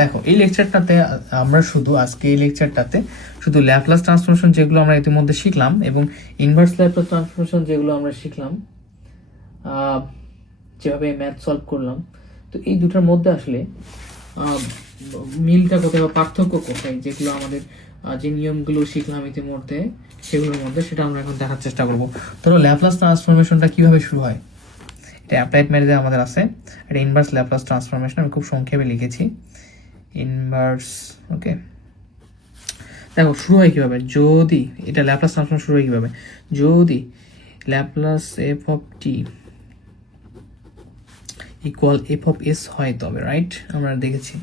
দেখো এই লেকচারটাতে আমরা শুধু আজকে এই লেকচারটাতে শুধু ল্যাপ্লাস ট্রান্সফরমেশন যেগুলো আমরা ইতিমধ্যে শিখলাম এবং ইনভার্স ল্যাপ্লাস ট্রান্সফরমেশন যেগুলো আমরা শিখলাম, যেভাবে ম্যাথ সলভ করলাম, তো এই দুটার মধ্যে আসলে মিলটা কোথায় বা পার্থক্য কোথায়, যেগুলো আমাদের যে নিয়মগুলো শিখলাম ইতিমধ্যে সেগুলোর মধ্যে, সেটা আমরা এখন দেখার চেষ্টা করবো। ধরো ল্যাপ্লাস ট্রান্সফরমেশনটা কিভাবে শুরু হয়, এটা অ্যাপ্লাইড ম্যাথে আমাদের আছে। এটা ইনভার্স ল্যাপ্লাস ট্রান্সফরমেশন আমি খুব সংক্ষেপে লিখেছি, ইনভার্স। ওকে, দেখো শুরু হয় কিভাবে, যদি এটা ল্যাপ্লাস ট্রান্সফর্ম শুরু হয় কিভাবে, যদি Laplace F of T equal F of S হয় তবে, রাইট, আমরা দেখেছি।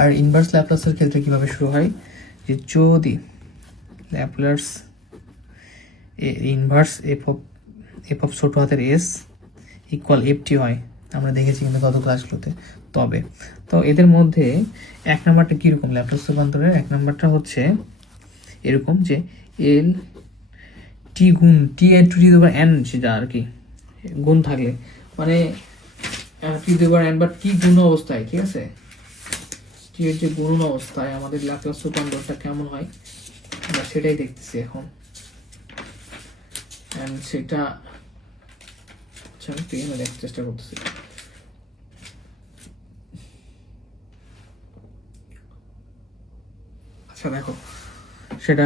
আর ইনভার্স ল্যাপ্লাসের ক্ষেত্রে কিভাবে শুরু হয়, যে যদি ল্যাপ্লাস ইনভার্স এফ অফ ছোট হাতের এস ইকুয়াল এফ টি হয়, আমরা দেখেছি কিন্তু গত ক্লাসগুলোতে। তবে তো এদের মধ্যে এক নাম্বারটা কীরকম, ল্যাপ্লাস রূপান্তরের এক নাম্বারটা হচ্ছে এরকম যে এল টি গুণ টি এর টু টি দেবার এন, সেটা আর কি গুণ থাকলে, মানে টি দেবার এন বা টি গুণ অবস্থায়, ঠিক আছে, টি এর যে গুণ অবস্থায় আমাদের ল্যাপ্লাস রূপান্তরটা কেমন হয় আমরা সেটাই দেখতেছি এখন। এন্ড সেটা আমি এখানে দেখার চেষ্টা করতেছি। আচ্ছা দেখো সেটা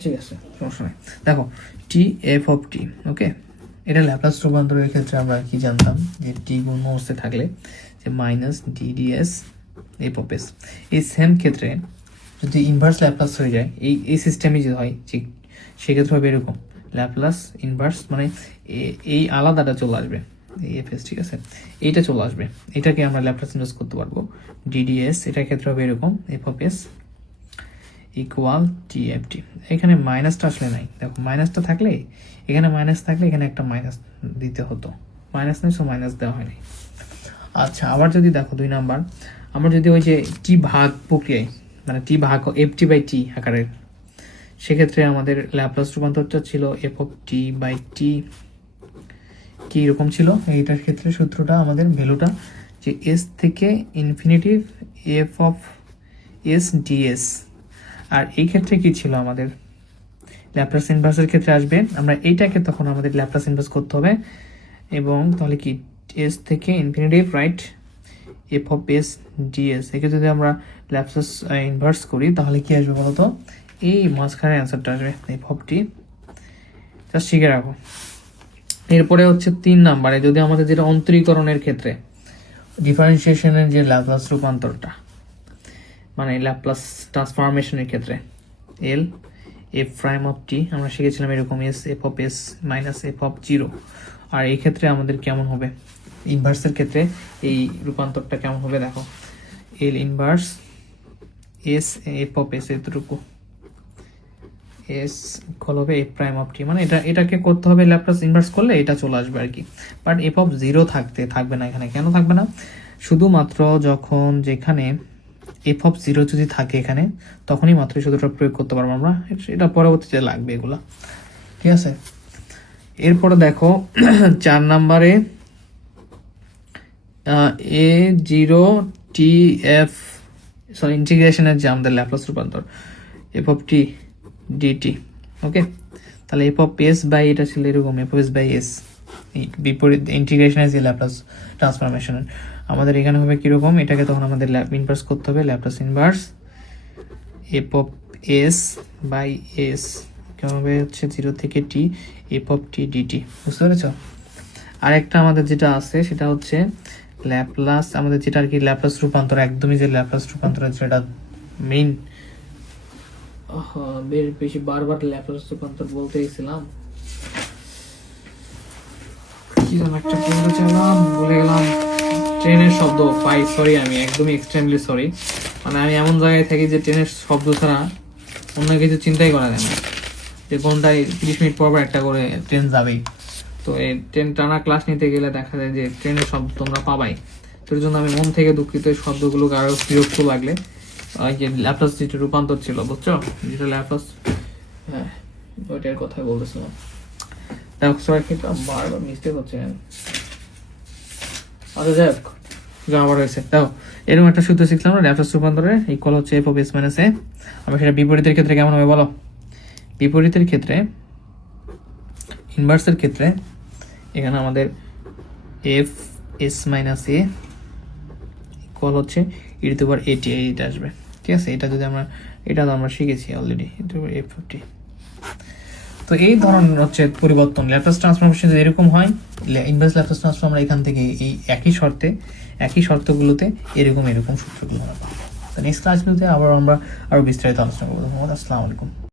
ঠিক আছে, সমস্যা নেই। দেখো টি এফ অফ টি, ওকে, এটা ল্যাপ্লাস রূপান্তরের ক্ষেত্রে আমরা কি জানতাম, যে টি গুণ অবস্থায় থাকলে যে minus DDS F of S. এই সেম ক্ষেত্রে যদি ইনভার্স ল্যাপ্লাস হয়ে যায়, এই সিস্টেমে যদি হয়, ঠিক সেক্ষেত্রে হবে এরকম, ল্যাপ্লাস ইনভার্স মানে এই আলাদাটা চলে আসবে, এই এফ এস, ঠিক আছে, এইটা চলে আসবে, এটাকে আমরা ল্যাপ্লাস ইনভার্স করতে পারবো ডিডিএস, এটার ক্ষেত্রে হবে এরকম f of S equal T F T. এখানে মাইনাসটা আসলে নাই, দেখো মাইনাসটা থাকলে, এখানে মাইনাস থাকলে এখানে একটা মাইনাস দিতে হতো, মাইনাস নেই, সো মাইনাস দেওয়া হয়নি। আচ্ছা আবার যদি দেখো 2 নাম্বার, আমরা যদি ওই যে টি ভাগ প্রক্রিয়ায়, মানে টি ভাগ এফ টি বাই টি আকারের, সেক্ষেত্রে আমাদের ল্যাপ্লাস রূপান্তরটা ছিল F of T by T, কি এরকম ছিল, এইটার ক্ষেত্রে সূত্রটা আমাদের ভ্যালুটা যে এস থেকে infinity F of S DS. আর এই ক্ষেত্রে কি ছিল আমাদের ল্যাপ্লাস ইনভার্সের ক্ষেত্রে আসবে, আমরা এইটাকে তখন আমাদের ল্যাপ্লাস ইনভার্স করতে হবে, এবং তাহলে কি এস থেকে infinitive, right, F of S DS, একে যদি আমরা ল্যাপ্লাস ইনভার্স করি তাহলে কি আসবে বলতো, এই মাঝখানে অ্যান্সারটা আসবে এফ অফ টি, জাস্ট শিখে রাখো। এরপরে হচ্ছে 3 নাম্বারে, যদি আমাদের যেটা অন্তরীকরণের ক্ষেত্রে ডিফারেন্সিয়েশনের যে ল্যাপ্লাস রূপান্তরটা, মানে ল্যাপ্লাস ট্রান্সফরমেশনের ক্ষেত্রে L F prime of T আমরা শিখেছিলাম এরকম, S F of S minus F of zero. আর এই ক্ষেত্রে আমাদের কেমন হবে, ইনভার্সের ক্ষেত্রে এই রূপান্তরটা কেমন হবে, দেখো এল inverse S F of S, এতটুকু এস ইকুয়াল হবে এফ প্রাইম অফ টি, মানে এটাকে করতে হবে ল্যাপ্লাস ইনভার্স করলে এটা চলে আসবে আর কি। বাট এফ অফ জিরো থাকবে না এখানে, কেন থাকবে না, শুধুমাত্র যখন যেখানে এফ অফ জিরো যদি থাকে এখানে, তখনই মাত্র সূত্রটা প্রয়োগ করতে পারবো আমরা, এটা পরবর্তীতে লাগবে এগুলা, ঠিক আছে। এরপরে দেখো 4 নাম্বারে এ জিরো টি এফ সরি ইন্টিগ্রেশনের যে আমাদের ল্যাপ্লাস রূপান্তর f of t dt, okay, তাহলে এফ অফ এস বাই এটা ছিল এরকম, f of s by s, বিপরীত ইন্টিগ্রেশনের যে ল্যাপ্লাস ট্রান্সফরমেশন আমাদের এখানে হবে কিরকম, এটাকে তখন আমাদের ইনভার্স করতে হবে, Laplace inverse f of s by s, কেমন হবে হচ্ছে 0 থেকে t f of t dt, বুঝতে পেরেছ। আরেকটা আমাদের যেটা আছে সেটা হচ্ছে ল্যাপ্লাস, আমাদের যেটা আর কি ল্যাপ্লাস রূপান্তর, একদমই যে ল্যাপ্লাস রূপান্তরের যেটা মেইন, বেশ বেশি বারবার ল্যাপ্লাস রূপান্তর বলতে গেছিলাম, কি যেন একটা বলতে চাইলাম ভুলে গেলাম, ট্রেনের শব্দ পাই, সরি আমি একদমই এক্সট্রিমলি সরি, মানে আমি এমন জায়গায় থাকি যে ট্রেনের শব্দ ছাড়া অন্য কিছু চিন্তাই করা যায় না, যে ঘন্টায় 30 মিনিট পর একটা করে ট্রেন যাবেই, তো এই ট্রেন টানা ক্লাস নিতে গেলে দেখা যায় যে ট্রেনের শব্দ তোমরা পাবাই, তোর জন্য আমি মন থেকে দুঃখিত, এই শব্দগুলো আরো বিরক্ত লাগলে, যে ল্যাপ্লাস যেটা রূপান্তর ছিল, বুঝছো, যেটা ল্যাপ্লাস, হ্যাঁ ওইটার কথা বলতেছিলাম, দেখো সরি কিন্তু বারবার মিস্টেক হচ্ছে। আচ্ছা যাই হোক, আবার হয়েছে। দেখো এরকম একটা সূত্র শিখলাম না, ল্যাপ্লাস রূপান্তরের ইকুয়াল হচ্ছে এফ অফ এস মাইনাস এ। আমরা সেটা বিপরীতের ক্ষেত্রে কেমন হবে বলো? বিপরীতের ক্ষেত্রে, ইনভার্সের ক্ষেত্রে এখানে আমাদের এফ এস মাইনাস এ ইকুয়াল হচ্ছে ই টু দি পাওয়ার এটি, এইটা আসবে। ঠিক আছে, এটা যদি আমরা, এটা তো আমরা শিখেছি already, E to the power F of T. তো এই ধরনের হচ্ছে পরিবর্তন ল্যাপ্লাস ট্রান্সফরমেশন যদি এরকম হয়, ইনভার্স ল্যাপ্লাস ট্রান্সফর্ম আমরা এখান থেকে এই একই শর্তে, একই শর্তগুলোতে এরকম সূত্রগুলো আমরা পাবো। তো নেক্সট ক্লাসগুলোতে আবার আমরা আরও বিস্তারিত আলোচনা করবো। আসসালামু আলাইকুম।